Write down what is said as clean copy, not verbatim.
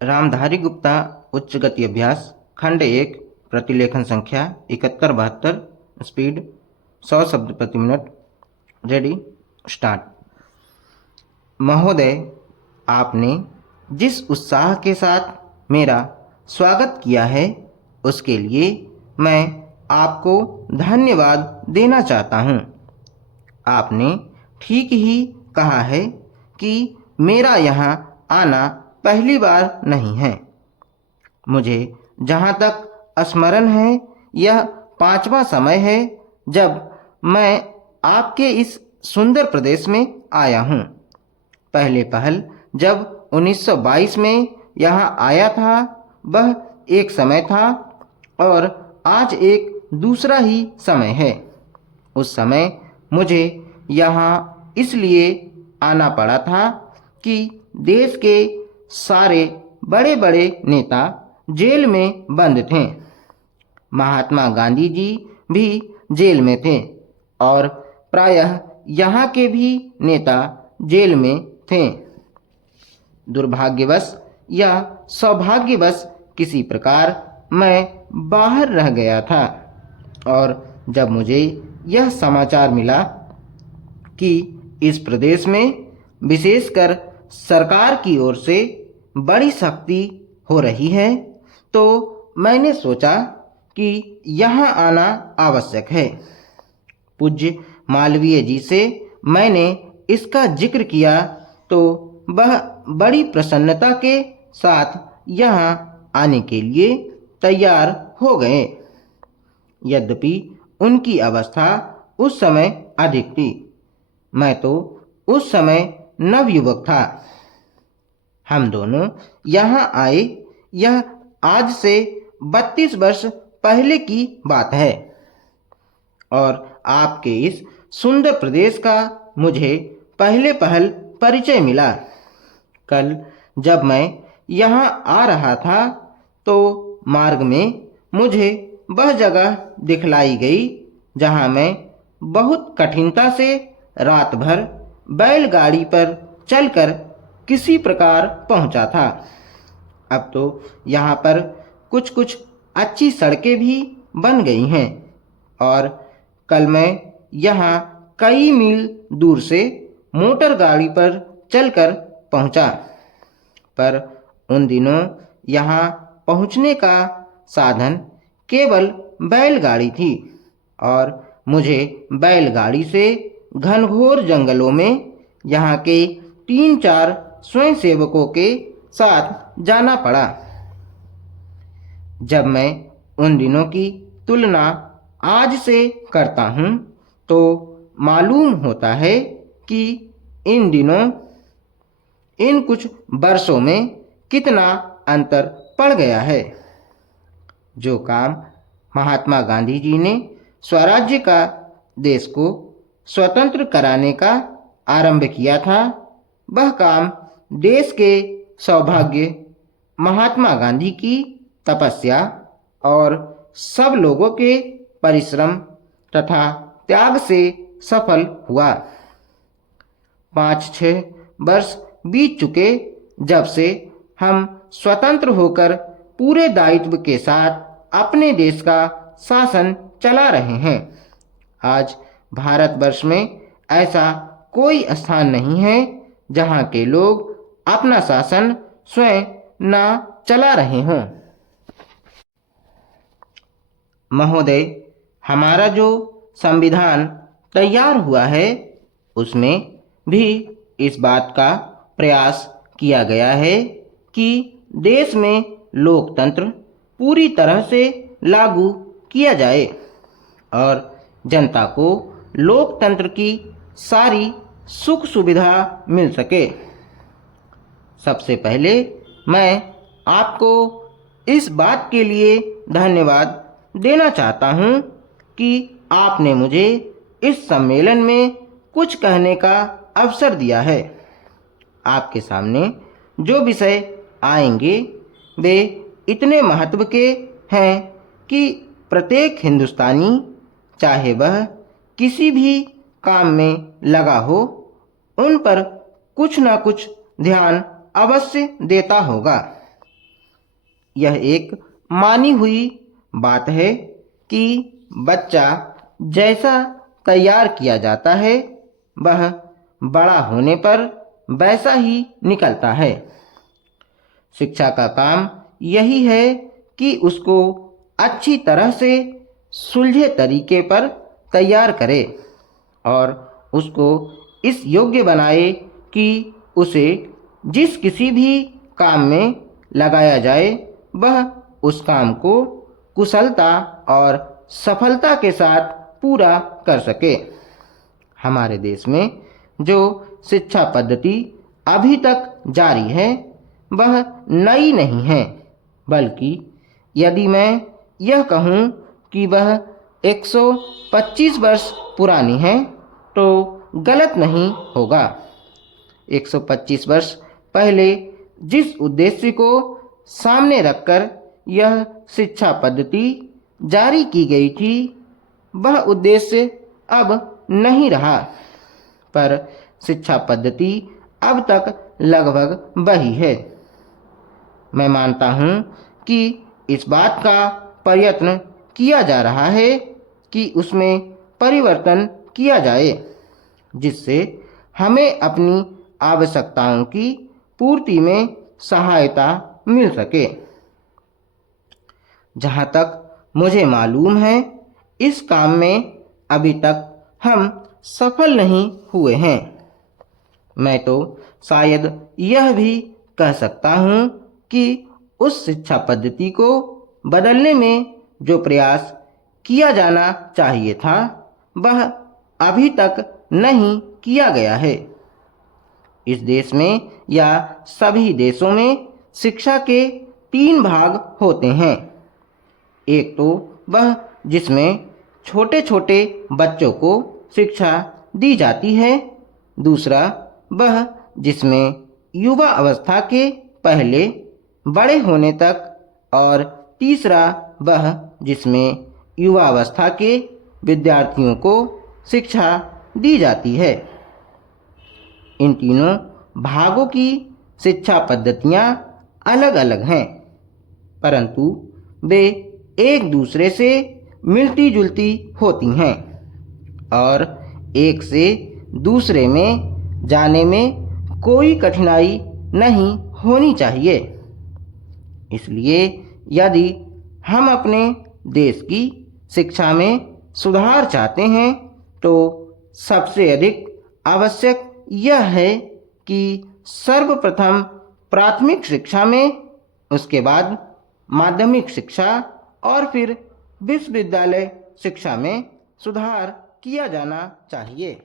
रामधारी गुप्ता उच्च गति अभ्यास खंड 1 प्रतिलेखन संख्या 7172 स्पीड 100 शब्द प्रति मिनट। Ready start. महोदय, आपने जिस उत्साह के साथ मेरा स्वागत किया है उसके लिए मैं आपको धन्यवाद देना चाहता हूँ। आपने ठीक ही कहा है कि मेरा यहाँ आना पहली बार नहीं है। मुझे जहाँ तक स्मरण है यह 5वां समय है जब मैं आपके इस सुंदर प्रदेश में आया हूँ। पहले पहल जब 1922 में यहाँ आया था वह एक समय था और आज एक दूसरा ही समय है। उस समय मुझे यहाँ इसलिए आना पड़ा था कि देश के सारे बड़े बड़े नेता जेल में बंद थे। महात्मा गांधी जी भी जेल में थे और प्रायः यहाँ के भी नेता जेल में थे। दुर्भाग्यवश या सौभाग्यवश किसी प्रकार मैं बाहर रह गया था और जब मुझे यह समाचार मिला कि इस प्रदेश में विशेषकर सरकार की ओर से बड़ी सख्ती हो रही है तो मैंने सोचा कि यहाँ आना आवश्यक है। पूज्य मालवीय जी से मैंने इसका जिक्र किया तो वह बड़ी प्रसन्नता के साथ यहाँ आने के लिए तैयार हो गए। यद्यपि उनकी अवस्था उस समय अधिक थी, मैं तो उस समय नवयुवक था। हम दोनों यहाँ आए यह आज से 32 वर्ष पहले की बात है और आपके इस सुंदर प्रदेश का मुझे पहले पहल परिचय मिला। कल जब मैं यहाँ आ रहा था तो मार्ग में मुझे वह जगह दिखलाई गई जहाँ मैं बहुत कठिनता से रात भर बैलगाड़ी पर चलकर किसी प्रकार पहुंचा था। अब तो यहाँ पर कुछ कुछ अच्छी सड़कें भी बन गई हैं और कल मैं यहाँ कई मील दूर से मोटर गाड़ी पर चलकर पहुंचा, पर उन दिनों यहाँ पहुंचने का साधन केवल बैलगाड़ी थी और मुझे बैलगाड़ी से घनघोर जंगलों में यहाँ के 3-4 स्वयंसेवकों के साथ जाना पड़ा। जब मैं उन दिनों की तुलना आज से करता हूँ तो मालूम होता है कि इन दिनों इन कुछ वर्षों में कितना अंतर पड़ गया है। जो काम महात्मा गांधी जी ने स्वराज्य का देश को स्वतंत्र कराने का आरंभ किया था वह काम देश के सौभाग्य, महात्मा गांधी की तपस्या और सब लोगों के परिश्रम तथा त्याग से सफल हुआ। 5-6 वर्ष बीत चुके जब से हम स्वतंत्र होकर पूरे दायित्व के साथ अपने देश का शासन चला रहे हैं। आज भारतवर्ष में ऐसा कोई स्थान नहीं है जहाँ के लोग अपना शासन स्वयं न चला रहे हों। महोदय, हमारा जो संविधान तैयार हुआ है उसमें भी इस बात का प्रयास किया गया है कि देश में लोकतंत्र पूरी तरह से लागू किया जाए और जनता को लोकतंत्र की सारी सुख सुविधा मिल सके। सबसे पहले मैं आपको इस बात के लिए धन्यवाद देना चाहता हूँ कि आपने मुझे इस सम्मेलन में कुछ कहने का अवसर दिया है। आपके सामने जो विषय आएंगे वे इतने महत्व के हैं कि प्रत्येक हिंदुस्तानी चाहे वह किसी भी काम में लगा हो उन पर कुछ न कुछ ध्यान अवश्य देता होगा। यह एक मानी हुई बात है कि बच्चा जैसा तैयार किया जाता है वह बड़ा होने पर वैसा ही निकलता है। शिक्षा का काम यही है कि उसको अच्छी तरह से सुलझे तरीके पर तैयार करे और उसको इस योग्य बनाए कि उसे जिस किसी भी काम में लगाया जाए वह उस काम को कुशलता और सफलता के साथ पूरा कर सके। हमारे देश में जो शिक्षा पद्धति अभी तक जारी है वह नई नहीं है, बल्कि यदि मैं यह कहूँ कि वह 125 वर्ष पुरानी है तो गलत नहीं होगा। 125 वर्ष पहले जिस उद्देश्य को सामने रखकर यह शिक्षा पद्धति जारी की गई थी वह उद्देश्य अब नहीं रहा, पर शिक्षा पद्धति अब तक लगभग वही है। मैं मानता हूँ कि इस बात का प्रयत्न किया जा रहा है कि उसमें परिवर्तन किया जाए जिससे हमें अपनी आवश्यकताओं की पूर्ति में सहायता मिल सके। जहाँ तक मुझे मालूम है इस काम में अभी तक हम सफल नहीं हुए हैं। मैं तो शायद यह भी कह सकता हूँ कि उस शिक्षा पद्धति को बदलने में जो प्रयास किया जाना चाहिए था वह अभी तक नहीं किया गया है। इस देश में या सभी देशों में शिक्षा के 3 भाग होते हैं। एक तो वह जिसमें छोटे छोटे बच्चों को शिक्षा दी जाती है, दूसरा वह जिसमें युवा अवस्था के पहले बड़े होने तक, और तीसरा वह जिसमें युवा अवस्था के विद्यार्थियों को शिक्षा दी जाती है। इन तीनों भागों की शिक्षा पद्धतियाँ अलग अलग हैं, परंतु वे एक दूसरे से मिलती जुलती होती हैं और एक से दूसरे में जाने में कोई कठिनाई नहीं होनी चाहिए। इसलिए यदि हम अपने देश की शिक्षा में सुधार चाहते हैं तो सबसे अधिक आवश्यक यह है कि सर्वप्रथम प्राथमिक शिक्षा में, उसके बाद माध्यमिक शिक्षा और फिर विश्वविद्यालय शिक्षा में सुधार किया जाना चाहिए।